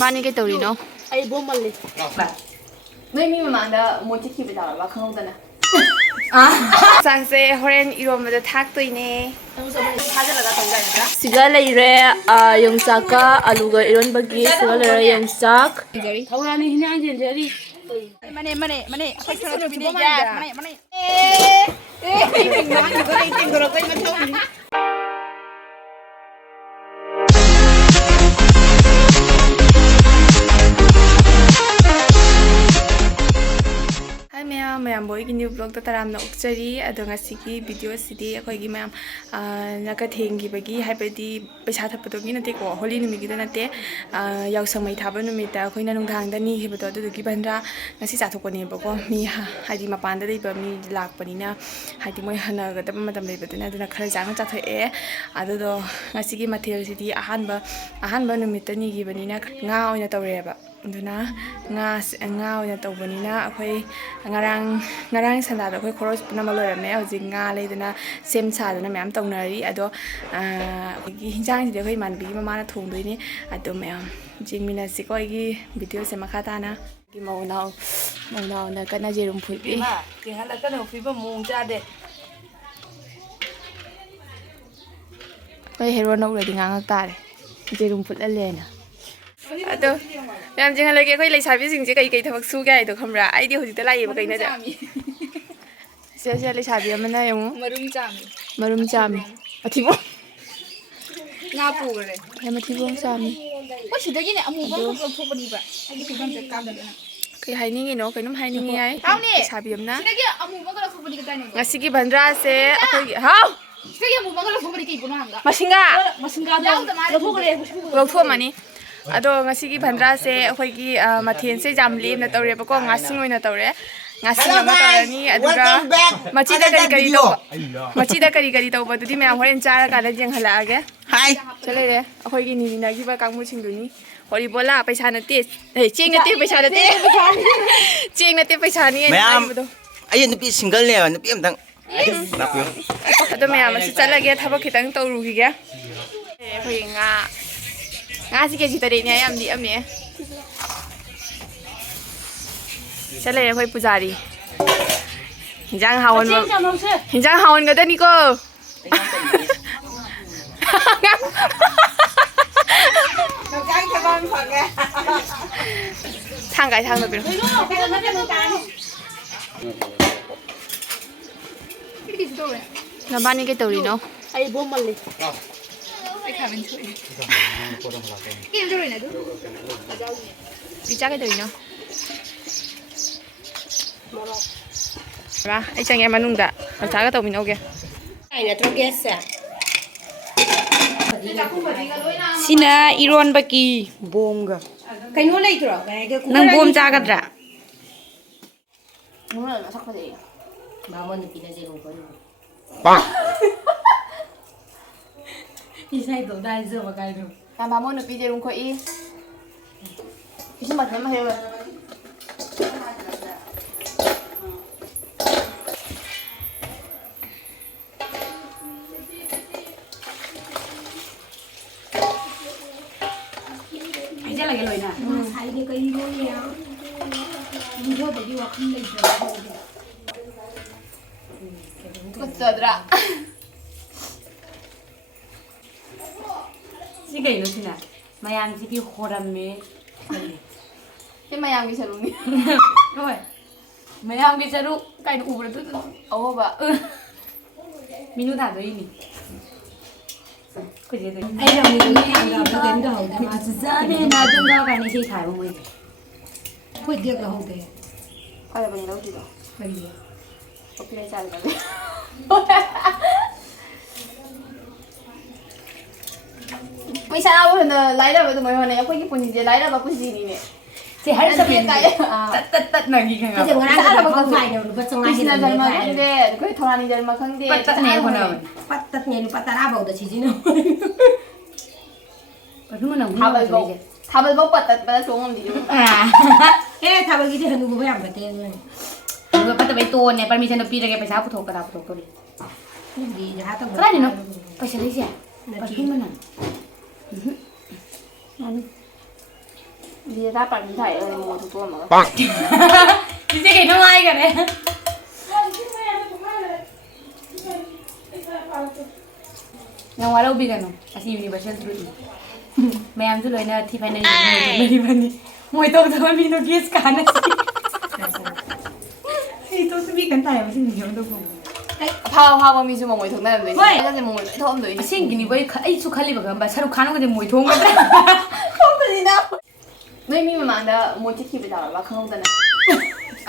Bani kay tawri no? Ay bumalik. Ba. Noy mi mamanda mo chiki ba daw ba khangdana. Sangse horen iromda thak toine. Hajalaga tawga siga leire yongsak aluga iron bagi siga leire yongsak. Jari. Thawrani hina jari. Mane akhoi sara bini ya mane Nang ko ring tingoro kay matawni. Mayam boy ki new vlog ta taram na ukchari adonga siki video sidi akhoi gi mayam naka thengi bagi haibadi paisa thapado gi nate ko holi numi gi nate yaw samai thaba numi ta akhoi na nungthang da ni hebado adu gi bandra ngasi chathokone bako mi haidi mapanda dei ba mi lakpani na haidi moi hana ga da matam dei baduna aduna khara jang chathoe adu do ngasi gi mathel sidi ahanba numi ta ni gi bani na nga oina tawre ba aduna nga oina tawbani na akhoi ngarang sanda akhoi khoros puna malorame hojik nga leidana sem sadana myam tawnari ado gi hinjang ji akhoi manbi mama na thongdoini ado myam jingmina siko gi video se makhata na gi mauna na kana jerum phulbi Ma ke hala kana fiba mung ja de. koi hero no redi ngangak tare jerum phul alena ado yam jinga lege koi lei sabi sing je kai kai thabak su ga ido khamra ai di hoji ta lai ba kai na ja se lei sabi amana yong marum chami athibo nga pu gare ya mathibo chami ko sidagi ne amu bang ko thobani ba ai ki bang ka da na kai haini no kai num haini ai Hauni. sabi amna sidagi amu bang ko thobani ka ne ngasi gi bandra se akhoi hau sidagi amu bang ko thobani ki bunang ga masinga Masinga da. Lafugre. lawtho mani ado ngasi gi bandra se akhoi gi mathen se jamli na tawre ba ko ngasing oina tawre ngasing ama tawrani aduga machida kari tau ba dudi me horen chara kala jeng hala age Hai. chale re akhoi gi ni na gi ba kangmu singduni hori bola paisa na te cheng na te paisa na te cheng na te paisa ni Ma'am. Ay, nupi single niya, nupi amtang. Napyo. ado me ama si chala ge thaba khitang tawru gi ge akhoi nga si ke ji tare ni am di ame chale akhoi pujari hinjang hawan ga dani ko Nang taban phage. thang da biro ki do re na bani ke tawri no Ay bumalik. ai kha ben thoi ki do re na du picha ke tawri no ba ai chang em manung da cha ga tawmin oge Ay na trogesa. Sina iron baki bomga. Kaino leitro. Nang bom chagadra. nungla na sakpa de Mamon pina je ko. Bang! Isai do dai zo ba kai do. ta ma mo no pi de rung ko i isu mat na ma hewa Ai ja lagi loina. kutadra Si kai no sina. Mayang si ki khoram me. ke mayam gi saruni Oi. Mayang ge charu kai no ubra tu. oh ba Minu tha do ini. Ko je do. Ai ra mi ni ra ba den da ho da ma Sa ne na dung ga ka ni sei thai mo moi. Pui dia la ho de. kala bani lo ji do Pai. opile chal ga mai sa awu na lai ra ba tu mai hone akoi ki puni je lai ra ba pusi ni ne Si har sa Tapi bin. Tat na gi ka Cái nga. giờ ngang là không phải đâu, bắt trong ngay Krishna hiện Dharma tại. khangde koi thorani Dharma khangde Pat ne ko na. Bắt tất nhiên bắt ta bao giờ chỉ gì nữa. Pa nu na thabal ngu. bo thabal bo patat ba songam di Ah. Ê, thà bao giờ hanu bây giờ bắt tiền rồi. ปัตตะไปตัวเนี่ยปรมีฉันปีระแกไปช้าพุทโธกระดาพุทโธตัวนี้ Đi ra tao. ก็ได้เนาะไปเฉลี่ยไปขึ้นมาหน่อย ဒီသားပိုင်ထိုင်တယ်မောတူတော့မှာ ปัง ဒီစိတ်ကနှမိုင်းကနေငါဝါလို့ပြီးကနော်အစီ universal truth မယမ်သူလည်းနဲ့ထိဖိုင်နေနေဒီမနီမွေတော့တော့မီနိုဂစ်ကန်နေဟေးတော့စပီကန်တိုင်မစင်းညောတော့ဘူးအဖောက်မမီစုမမွေထုံးတယ်လေအဲ့ဒါမမွေထုံးတယ်အစင်ကနီဘိုင်အဲ့စုခလေးပါကဘာဆရုခါနိုကမွေထုံးတယ်ဟုတ်တယ်နော်မင်းမမန်ဒါမွေချစ်ခိပြတာပါခေါင်းစနေ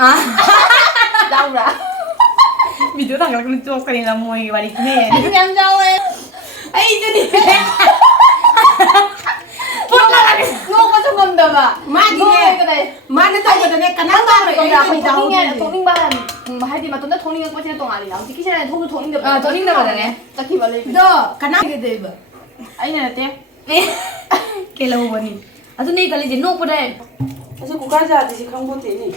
အာတော့လားဗီဒီယိုတောင်ကလည်းတော့ကလေးလာမွေပါလိမ့်နေညံကြောင်းလေအဲ့ဒီဒီပေါ်လာတယ်ငိုမစုံတော့ပါမာဒီလေမာနတော့တဲ့ကနန်းသားတွေအဲ့ဒါကိုတောင်းတယ် 통링 바람 하이디 맞던데 통링은 꽂히는 동안 아니라 지키 전에 통도 통링도 아 통링도 받아네 딱히 말래 너 그나게 되버 아니 나한테 깨라고 보니 아주 내 갈리지 녹보다 그래서 국가자 아저씨 강보 되니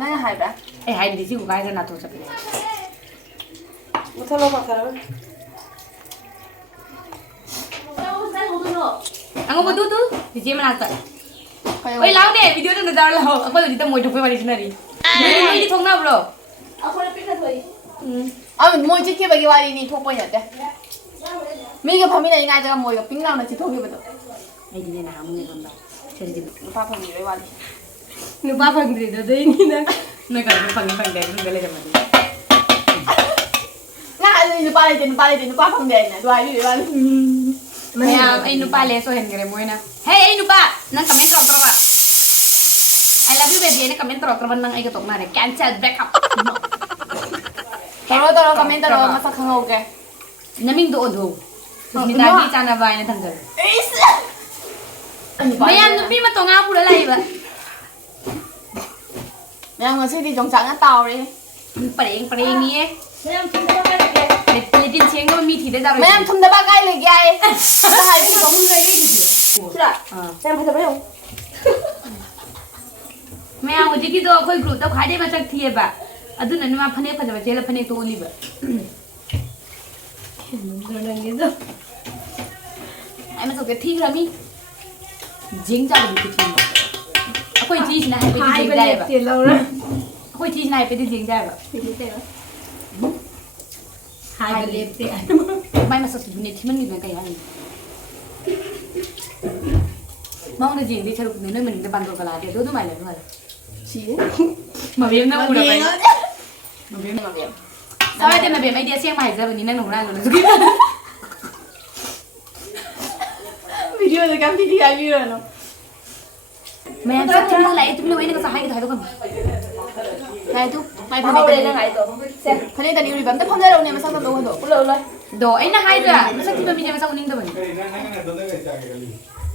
나야 하이바 에 하이디 지고 가야 나 도착 못하러 막하라 ang mo tu di jam na ta oi lao de video tu na lao ako di ta moi thok pe ba ni na ri ni thong na bro ako na pita thoi moi chi ke ba gi wa ni thok pa ya de mi ga phami na ngai da moi ga ping lao na chi thok ge ba to ai di na ha mo ngai ba che di pa phami re wa ni 누가 방들이 너도 있니나 내가 phang phang de ni ga le da ma ni nga ai ni pa le ni pa phang de na doi ni ba Maya, ay nupa leso hen gere mo na. Hey, ay nupa, nang comment drop ba? I love you baby, na comment drop ba nang ay katok na cancel back up. Taro comment taro masak hangaw ke. Naming doon ho. Ni dagi chana ba na tanggal. Maya, nupi matonga pula lai ba. Maya ngasi di jongchang na tao ri. Pareng ni eh. Maya tin chieng nó mi thì để ra rồi. Mấy em thùng đã ba cáiเลยgai. Ba hai cái giống người đi gì? Chưa? Em phải làm không? Mấy em ở cái đó coi group tao khai đấy mà chắc thiệt ba. À tôi nói mà phane phải làm chơi là phane tôi đi ba. Em mà cái thi ra mi. Dính ra được cái gì? Quay thi này phải đi dính ra ba. Quay thi này phải đi dính ra ba. hai cái lẹp tiền mai mà sắp xỉ thì mình nghĩ cái gì mong là gì đi chơi nếu mình cái bàn đồ cả là để đôi mày là đúng rồi mà biếm nó cũng được vậy mà biếm sao vậy mà biếm idea xem mày ra và nhìn năng nổ ra rồi video thì cam video ai rồi nó mẹ chắc chắn lại tụi nó có sai cái thôi không này tu mày phải đi lên này rồi xem phải đi tận đi bấm tới phong ra đâu này mà sao tao đâu rồi lâu rồi đồ ấy là hay rồi à nó sao khi mà mình sao ninh đâu vậy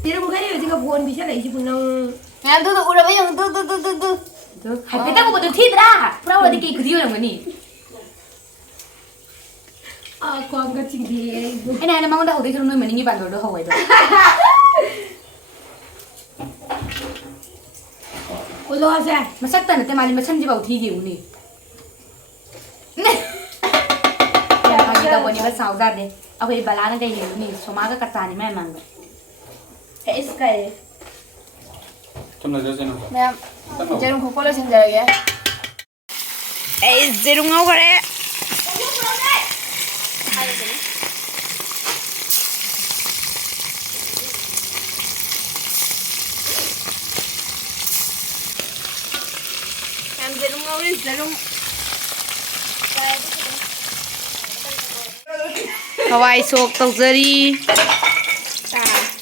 thì nó có cái điều gì gặp buồn vì sao lại chỉ buồn đâu em tu tu rồi bây giờ tu hay cái tao có được thịt ra đâu là đi cái gì rồi mà nè con cái chuyện gì cái này là mong đâu thấy cho nuôi mình như bạn rồi đâu hỏi rồi ôi lo ra mà sắc tần là tên mà đi mà chân chỉ bảo thi gì nè kita buat ni besar dah deh. Aku ibarat nak kayak ni, semua agak kacau ni memang. Kayak sekali. Cuma aja sih nak. Mem, jerung kau kalau sendiri ya. jerung ngau kare em jerung ngau ni jerung Hawai sok tawzari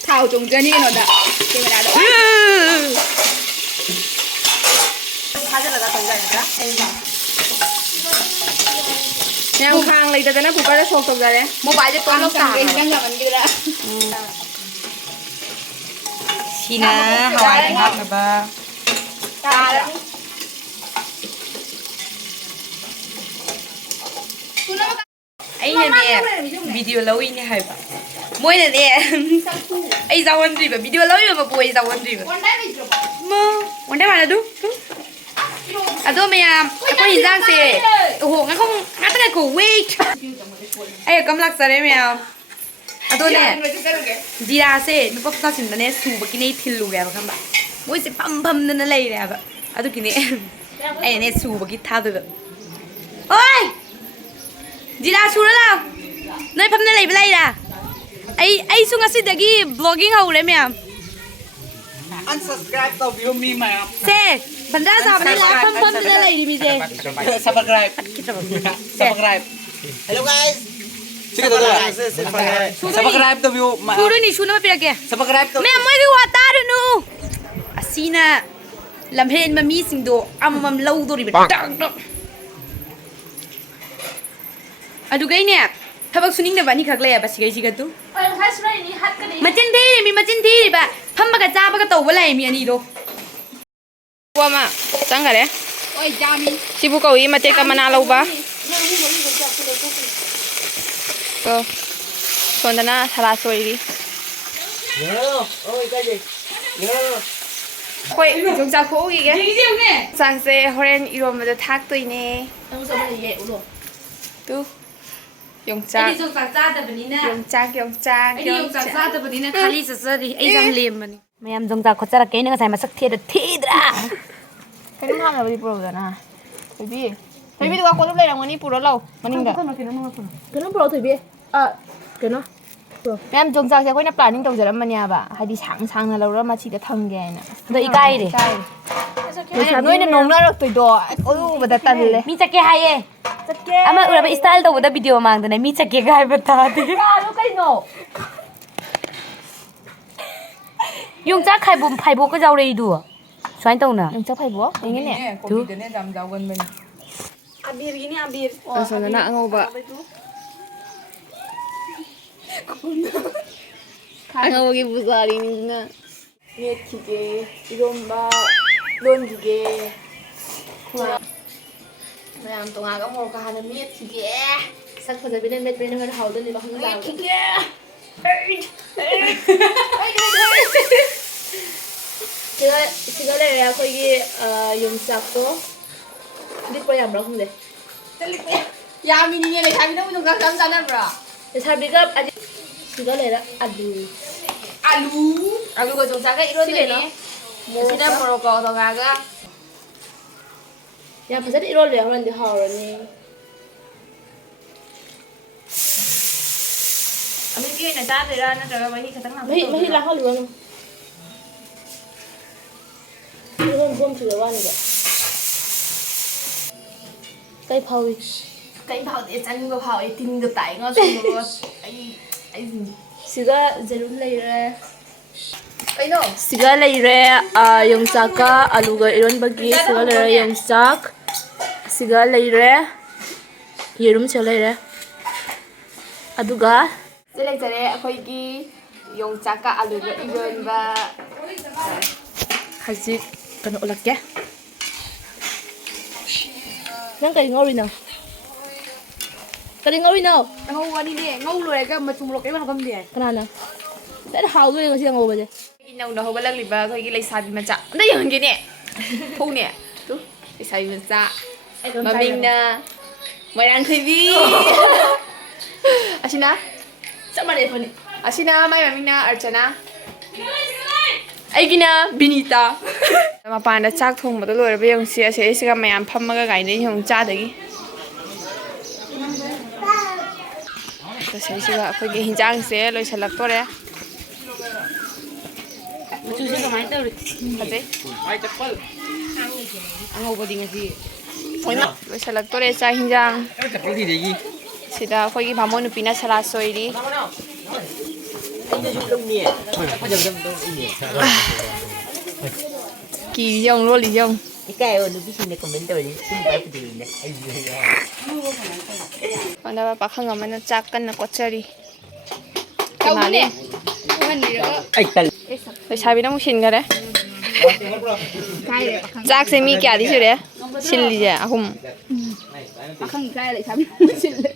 thao trồng chân nó đã thì mà đã đó em khang lấy tới nó cũng có sok tawzari đấy mobile cho con nó cả đang làm gì đó Sina Hawai đi học nữa ba anh nè video lâu ini hay ba mỗi nè ai giao ăn gì ba video lâu mà bùi giao ăn gì ba one day mà là đúng à tôi mày có hình dáng gì ồ ngắt không ngắt cái cổ wait ai cầm lạc sao đấy mày ꯑꯗꯣꯅꯦ ꯖꯤꯔꯥꯁꯦ ꯂꯨꯄꯥ 50ꯗꯅꯦ ꯁꯨꯕꯒꯤꯅꯦ ꯊꯤꯜꯂꯨꯒꯦꯕ ꯈꯪꯕ ꯃꯣꯏꯁꯦ ꯐꯝꯗꯅ ꯂꯩꯔꯦꯕ ꯑꯗꯨꯒꯤꯅꯦ ꯑꯩꯅꯅꯦ ꯁꯨꯕꯒꯤ ꯊꯥꯗꯣꯏꯕ ꯑꯣꯏ ꯖꯤꯔꯥ ꯁꯨꯔ ꯂꯥꯛꯑꯣ ꯅꯣꯏ ꯐꯝꯅ ꯂꯩꯕ ꯂꯩꯔꯥ ꯑꯩꯁꯨ ꯉꯁꯤꯗꯒꯤ ꯕ꯭ꯂꯣꯒꯤꯡ ꯍꯧꯔꯦ ꯃꯌꯥꯝ unsubscribe ꯇꯧꯕꯤꯌꯨ ꯃꯤ ꯃꯌꯥꯝ ꯁꯦ ꯕꯟꯗꯥ ꯆꯥꯕꯅꯦ ꯂꯥꯛ ꯐꯝꯗꯅ ꯂꯩꯔꯤ ꯃꯤꯁꯦ subscribe hello guys subscribe ꯇꯧꯕꯤꯌꯨ ꯁꯨꯔꯨꯅꯤ ꯁꯨꯅꯕ ꯄꯤꯔꯛꯀꯦ subscribe ꯇꯧ ꯃꯌꯥꯝ ꯃꯣꯏꯒꯤ ꯋꯥ ꯇꯥꯔꯨꯅꯨ ꯑꯁꯤꯅ ꯂꯝꯍꯦꯟꯕ ꯃꯤꯁꯤꯡꯗꯣ ꯑꯃꯃꯝ ꯂꯧꯗꯣꯔꯤꯕ ꯑꯗꯨꯒꯩꯅꯦ ꯊꯕꯛ ꯁꯨꯅꯤꯡꯗꯕ ꯑꯅꯤꯈꯛ ꯂꯩꯌꯦꯕ ꯁꯤꯒꯩꯁꯤꯒꯗꯨ ꯃꯆꯤꯟ ꯊꯤꯔꯤꯃꯤ ꯃꯆꯤꯟ ꯊꯤꯔꯤꯕ ꯐꯝꯕꯒ ꯆꯥꯕꯒ ꯇꯧꯕ ꯂꯩ ꯃꯤ ꯑꯅꯤꯗꯣ ꯑꯃ ꯆꯪꯈꯔꯦ ꯍꯣꯏ ꯌꯥꯝꯃꯤ ꯁꯤꯕꯨ ꯀꯧꯏ ꯃꯇꯦꯛ ꯃꯅꯥ ꯂꯧꯕ ꯁꯣꯟꯗꯅ ꯁꯂꯥ ꯁꯣꯏꯔꯤ ꯑꯩꯈꯣꯏ ꯌꯣꯡꯆꯥꯛ ꯈꯣꯛꯎꯈꯤꯒꯦ ꯆꯥꯛꯁꯦ ꯍꯣꯔꯦꯟ ꯏꯔꯣꯟꯕꯗ ꯊꯥꯛꯇꯣꯏꯅꯦ ꯇꯨ ꯌꯣꯡꯆꯥꯛ ꯆꯥꯗꯕꯅꯤꯅ ꯌꯣꯡꯆꯥꯛ ꯆꯥꯗꯕꯅꯤꯅ ꯈꯥꯂꯤ ꯆꯠꯆꯔꯤ ꯑꯩ ꯌꯥꯝ ꯂꯦꯝꯕꯅꯤ ꯃꯌꯥꯝ ꯌꯣꯡꯆꯥꯛ ꯈꯣꯠꯆꯔꯛꯀꯦ ꯑꯩꯅ ꯉꯁꯥꯏ ꯃꯁꯛ ꯊꯤꯗ꯭ꯔꯥ ꯀꯩꯅꯣꯝ ꯍꯥꯞꯅꯕꯗꯤ ꯄꯨꯔꯛꯎꯗꯅ ꯊꯣꯏꯕꯤ ꯊꯣꯏꯕꯤꯗꯨ ꯋꯥꯀꯣꯜꯗꯨ ꯂꯩꯔꯝꯒꯅꯤ ꯄꯨꯔ ꯂꯥꯛꯎ ꯃꯅꯤꯡꯗ ꯀꯩꯅꯣ ꯄꯨꯔꯛꯑꯣ ꯊꯣꯏꯕꯤ ꯀꯩꯅꯣ ꯃꯌꯥꯝ ꯌꯣꯡꯆꯥꯛꯁꯦ ꯑꯩꯈꯣꯏꯅ ꯄ꯭ꯂꯥꯅꯤꯡ ꯇꯧꯖꯔꯝꯕꯅꯦꯕ ꯍꯥꯏꯗꯤ ꯁꯥꯡꯅ ꯂꯧꯔ ꯃꯆꯤꯗ ꯊꯝꯒꯦ ꯍꯥꯏꯅ ꯑꯗꯣ ꯏꯀꯥꯏꯔꯦ ꯅꯣꯏꯅ ꯅꯣꯡꯅꯔꯛꯇꯣꯏꯗꯣ ꯎꯕꯗ ꯇꯜꯂꯦ ꯃꯤ ꯆꯠꯀꯦ ꯍꯥꯏꯌꯦ ꯑꯃ ꯎꯔꯕ ꯏꯁꯇꯥꯏꯜ ꯇꯧꯕꯗ ꯚꯤꯗꯤꯑꯣ ꯃꯥꯡꯗꯅ ꯃꯤ ꯆꯠꯀꯦꯒ ꯍꯥꯏꯕ ꯇꯥꯗꯦ ꯀꯩꯅꯣ ꯌꯣꯡꯆꯥꯛ ꯐꯥꯏꯕꯣꯛꯀ ꯌꯥꯎꯔꯛꯏꯗꯨ ꯁꯨꯃꯥꯏꯅ ꯇꯧꯅ ꯌꯣꯡꯆꯥꯛ ꯐꯩꯕꯣ ꯌꯦꯡꯉꯤꯅꯦ ꯀꯣꯕꯤꯗꯅꯦ ꯌꯥꯝ ꯌꯥꯎꯒꯟꯕꯅꯤ ꯑꯕꯤꯔꯒꯤꯅꯤ ꯑꯕꯤꯔ ꯑꯁꯣꯝꯗꯅ ꯑꯉꯧꯕ ꯑꯉꯧꯕꯒꯤ ꯄꯨꯖꯥꯔꯤꯅꯤꯅ ꯃꯦꯠꯈꯤꯒꯦ ꯏꯔꯣꯝꯕ ꯂꯣꯟꯈꯤꯒꯦ ꯃꯌꯥꯝ ꯇꯣꯉꯥꯟꯒ ꯃꯣꯔꯣꯛꯀ ꯍꯥꯟꯅ ꯃꯦꯠꯈꯤꯒꯦ ꯁꯛ ꯐꯖꯕꯤꯅ ꯃꯦꯠꯄꯅꯤꯅ ꯈꯔ ꯍꯥꯎꯗꯣꯏꯅꯦꯕ ꯃꯦꯠꯈꯤꯒꯦ ꯁꯤꯒ ꯂꯩꯔꯦ ꯑꯩꯈꯣꯏꯒꯤ ꯌꯣꯡꯆꯥꯛꯇꯣ ꯂꯤꯛꯄ ꯌꯥꯝꯕ꯭ꯔꯥ ꯈꯪꯗꯦ ꯌꯥꯝꯃꯤꯅꯤꯅꯦ ꯂꯩꯁꯥꯕꯤꯅꯕꯨ ꯌꯣꯡꯆꯥꯛ ꯆꯥꯕ ꯆꯥꯅꯕ꯭ꯔꯣ ꯂꯩꯁꯥꯕꯤꯒ ꯁꯤꯒ ꯂꯩꯔꯦ ꯑꯂꯨꯒ ꯌꯣꯡꯆꯥꯛꯒ ꯏꯔꯣꯟꯗꯣꯏꯅꯦ ꯑꯁꯤꯅ ꯃꯣꯔꯣꯛꯀ ꯇꯣꯉꯥꯟꯒ ꯌꯥꯝ ꯐꯖꯅ ꯏꯔꯣꯜꯂꯦ ꯍꯣꯔꯦꯟꯗꯤ ꯍꯥꯎꯔꯅꯤ ꯑꯃꯤꯒꯤ ꯑꯣꯏꯅ ꯆꯥꯗꯣꯏꯔꯥ ꯅꯠꯇ꯭ꯔꯒ ꯃꯍꯤ ꯈꯛꯇꯪ ꯃꯍꯤ ꯂꯥꯛꯍꯜꯂꯨꯔꯅꯨ ꯕꯣꯝꯁꯤꯗ ꯋꯥꯅꯤꯕ ꯀꯩ ꯐꯥꯎꯏ ꯀꯩ ꯐꯥꯎꯗꯦ ꯆꯥꯅꯤꯡꯕ ꯐꯥꯎꯋꯦ ꯇꯤꯟꯒ ꯇꯥꯏꯉꯣ ꯁꯨꯝꯕ ꯑꯩ ꯁꯤꯒ ꯖꯦꯔꯨꯝ ꯂꯩꯔꯦ ꯀꯩꯅꯣ ꯁꯤꯒ ꯂꯩꯔꯦ ꯌꯣꯡꯆꯥꯛꯀ ꯑꯂꯨꯒ ꯏꯔꯣꯟꯕꯒꯤ ꯁꯤꯒ ꯂꯩꯔꯦ ꯌꯣꯡꯆꯥꯛ ꯁꯤꯒ ꯂꯩꯔꯦ ꯌꯦꯔꯨꯝꯁꯤꯒ ꯂꯩꯔꯦ ꯑꯗꯨꯒ ꯁꯤ ꯂꯩꯖꯔꯦ ꯑꯩꯈꯣꯏꯒꯤ ꯌꯣꯡꯆꯥꯛꯀ ꯑꯂꯨꯒ ꯏꯔꯣꯟꯕ ꯍꯧꯖꯤꯛ ꯀꯩꯅꯣ ꯑꯣꯜꯂꯛꯀꯦ ꯅꯪ ꯀꯔꯤ ꯉꯧꯔꯤꯅꯣ ꯑꯉꯧꯕꯅꯤꯅꯦ ꯉꯧ ꯂꯣꯏꯔꯒ ꯃꯆꯨ ꯃꯣꯔꯣꯛ ꯀꯔꯤꯝ ꯍꯥꯞꯄꯝꯗꯦ ꯀꯅꯥꯅ ꯐꯖꯅ ꯍꯥꯎꯗꯣꯏꯅꯦ ꯉꯁꯤ ꯑꯉꯧꯕꯁꯦ ꯅꯧꯅ ꯍꯧꯒꯠꯂꯛꯂꯤꯕ ꯑꯩꯈꯣꯏꯒꯤ ꯂꯩꯁꯥꯕꯤ ꯃꯆꯥ ꯑꯝꯇ ꯌꯦꯡꯍꯟꯒꯦꯅꯦ ꯊꯣꯛꯅꯦ ꯇꯨ ꯂꯩꯁꯥꯕꯤ ꯃꯆꯥ ꯃꯃꯤꯡꯅ ꯃꯣꯏꯔꯥꯡꯊꯣꯏꯕꯤ ꯑꯁꯤꯅ ꯆꯞ ꯃꯥꯟꯅꯩ ꯐꯅꯤ ꯑꯁꯤꯅ ꯃꯥꯏ ꯃꯃꯤꯡꯅ ꯑꯔꯆꯅꯥ ꯑꯩꯒꯤꯅ ꯕꯤꯅꯤꯇꯥ ꯃꯄꯥꯟꯗ ꯆꯥꯛ ꯊꯣꯡꯕꯗ ꯂꯣꯏꯔꯕ ꯌꯦꯡꯉꯨꯁꯤ ꯑꯁꯤꯁꯤꯒ ꯃꯌꯥꯝ ꯐꯝꯃꯒ ꯉꯥꯏꯅꯩ ꯌꯦꯡꯉꯨ ꯆꯥꯗꯒꯤ ꯇꯁꯦꯡꯁꯤꯒ ꯑꯩꯈꯣꯏꯒꯤ ꯍꯤꯟꯖꯥꯡꯁꯦ ꯂꯣꯏꯁꯤꯜꯂꯛꯇꯣꯔꯦ ꯃꯆꯨꯁꯦ ꯀꯃꯥꯏꯅ ꯇꯧꯔꯤ ꯐꯖꯩ ꯑꯉꯧꯕꯗꯤ ꯉꯁꯤ ꯂꯣꯏꯁꯤꯜꯂꯛꯇꯣꯔꯦ ꯆꯥꯛ ꯍꯤꯟꯖꯥꯡ ꯁꯤꯗ ꯑꯩꯈꯣꯏꯒꯤ ꯚꯥꯃꯣꯟ ꯅꯨꯄꯤꯅ ꯁꯂꯥꯠ ꯁꯣꯏꯔꯤ ꯀꯤꯔꯤ ꯌꯦꯡꯉꯨ ꯂꯣꯜꯂꯤ ꯌꯦꯡꯉꯨ ꯏꯀꯥꯏ ꯅꯨꯄꯤꯁꯤꯡꯅ ꯀꯃꯦꯟ ꯇꯧꯔꯤ ꯁꯨꯝ ꯄꯥꯏꯄꯗꯤꯅꯦ ꯍꯣꯠꯅꯕ ꯄꯥꯈꯪ ꯑꯃꯅ ꯆꯥꯛ ꯀꯟꯅ ꯀꯣꯠꯆꯔꯤ ꯇꯧꯕꯅꯦ ꯎꯍꯟꯕꯤꯔꯒ ꯑꯩ ꯇꯜ ꯂꯩꯁꯥꯕꯤꯅ ꯑꯃꯨꯛ ꯁꯤꯟꯈꯔꯦ ꯏꯀꯥꯏꯔꯦ ꯄꯥꯈꯪ ꯆꯥꯛꯁꯦ ꯃꯤ ꯀꯌꯥꯗꯤ ꯁꯨꯔꯦ ꯁꯤꯜꯂꯤꯁꯦ 3 ꯄꯥꯈꯪ ꯏꯀꯥꯏꯔꯦ ꯂꯩꯁꯥꯕꯤ ꯁꯤꯜꯂꯦ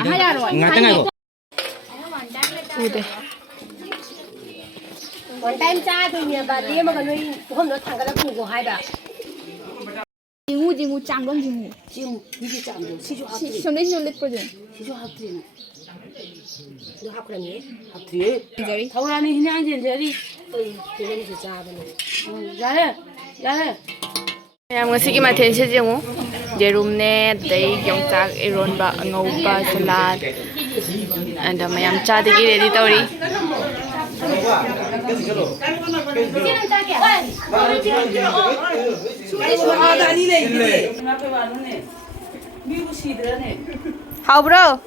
ꯑꯍꯥ ꯌꯥꯔꯣꯏ ꯉꯥꯛꯇꯪ ꯉꯥꯏꯈꯣ ꯎꯗꯦ ꯋꯥꯟ ꯇꯥꯏꯝ ꯆꯥꯗꯣꯏꯅꯦꯕ ꯂꯦꯝꯃꯒ ꯅꯣꯏ ꯄꯨꯈꯝꯗꯣ ꯊꯥꯡꯒꯠꯂꯛꯄꯅꯤꯀꯣ ꯍꯥꯏꯕ ꯖꯤꯡꯉꯨ ꯆꯥꯡꯗꯣꯟ ꯖꯤꯡꯉꯨ ꯁꯤꯒꯤ ꯆꯥꯡꯗꯣ ꯁꯤꯁꯨ ꯍꯥꯞꯇ꯭ꯔꯤ ꯁꯣꯝꯗꯩꯁꯤꯁꯨ ꯂꯤꯠꯄꯁꯦ ꯁꯤꯁꯨ ꯍꯥꯞꯇ꯭ꯔꯤꯅꯦ 합그라니 합지 더라니 그냥 진짜리 그냥 진짜 야래 야래 ꯃꯌꯥꯝ ꯉꯁꯤꯒꯤ ꯃꯊꯦꯜꯁꯦ ꯌꯦꯡꯉꯨ ꯌꯦꯔꯨꯝꯅꯦ ꯑꯗꯩ ꯌꯣꯡꯆꯥꯛ ꯏꯔꯣꯟꯕ ꯑꯉꯧꯕ ꯁꯂꯥꯠ ꯑꯗ ꯃꯌꯥꯝ ꯆꯥꯗꯒꯤ ꯔꯦꯗꯤ ꯇꯧꯔꯤ 하우브로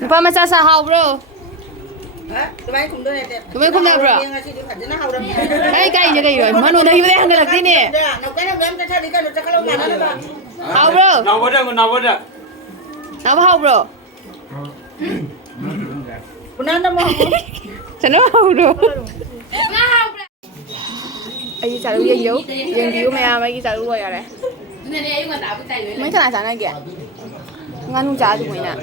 누파 마차 사 하우브로 그만 굶더네 그만 굶나브로 ngasi di phadna hauram 아이 까이 저거 이거 만원 나 이번에 한거 락디네 nó cái nó em cái thadi cái nó chắc lâu mà nó ba 하우브로 나보다 나봐 하우브로 kunana mo 저는 하우브로 ai trả lời gì yếu mẹ mấy cái trả lời rồi đấy mấy cái này trả này kìa ngăn không trả được mấy nè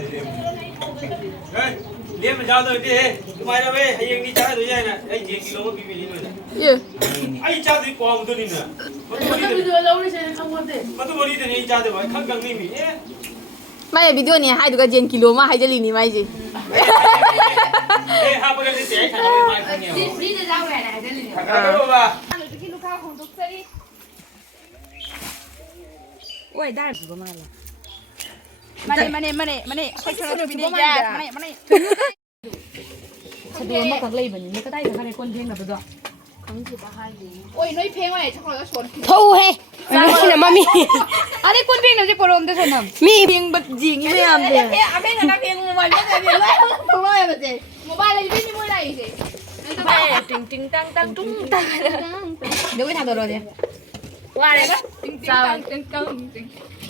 liếm mà giao rồi đi mai đâu về hay đi trả rồi vậy nè anh chỉ kilo một bì nữa ừ anh trả thì quá một tuần nữa mà tôi đi thì anh trả thì phải khăng khăng đi mì mày video này hai đứa cái gen kilo mà hai cái lì mày gì ê hai bữa đi sẽ thằng mai không nhiều đi ra ngoài này cái gì thằng đâu mà ôi đai 마네 아까 저런 비디야 마네 사도 엄마가 레이버니 내가 다이가 가래 꼰대인가 보다 오이 너희 팽와에 잠깐 손 더우해 아니 마미 아니 꼰팽 남지 보러 온데 손남 미 빙박 징이 왜 안 돼? 아뱅가 나 팽 뭐 말면 돼 불러야 돼 모바일 이제 뭐라 이제 띵띵땅땅 뚱땅 누구 다 들어야 돼 와래 봐 띵띵땅땅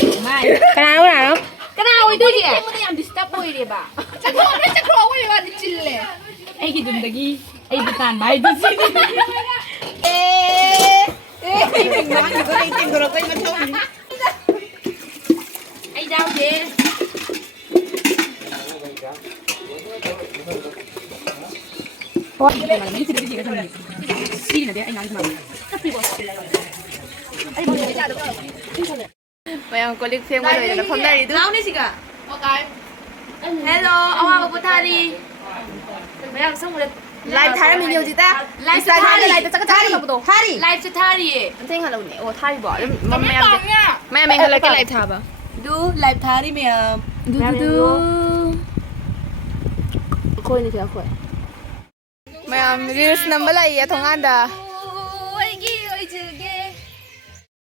cái nào cái nào ôi tôi gì cái này làm disturb ôi đi bà chắc không ôi bà đi chille 애기 둔다기 애기 단 많이 드시 ai đâu vậy mày có liếc phim qua đời là không đây được lâu đi gì cả ok hello ông Hoa bố tha đi mày làm xong rồi live thái mình nhiều gì ta live thái live chắc thái là bộ thái live thái đi anh thấy hả nè ô thái bỏ mà mày mày hay là cái live thái à du live thari mẹ du khôi này thì khôi mày reels number lại à thằng anh đã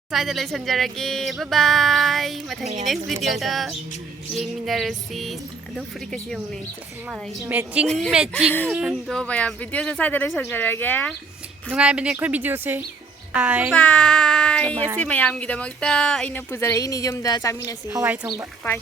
사이드 레이션저에게 바이바이 마탕이 next video다 예민하르시 아동 프리카시 용네 정말 아이죠 매칭 또 뭐야 비디오에서 사이드 레이션저에게 누가이빈의 그 비디오세 바이바이 예시 마얌 기다먹다 이나 부자래 이니 좀더 자미나시 하와이 통바 바이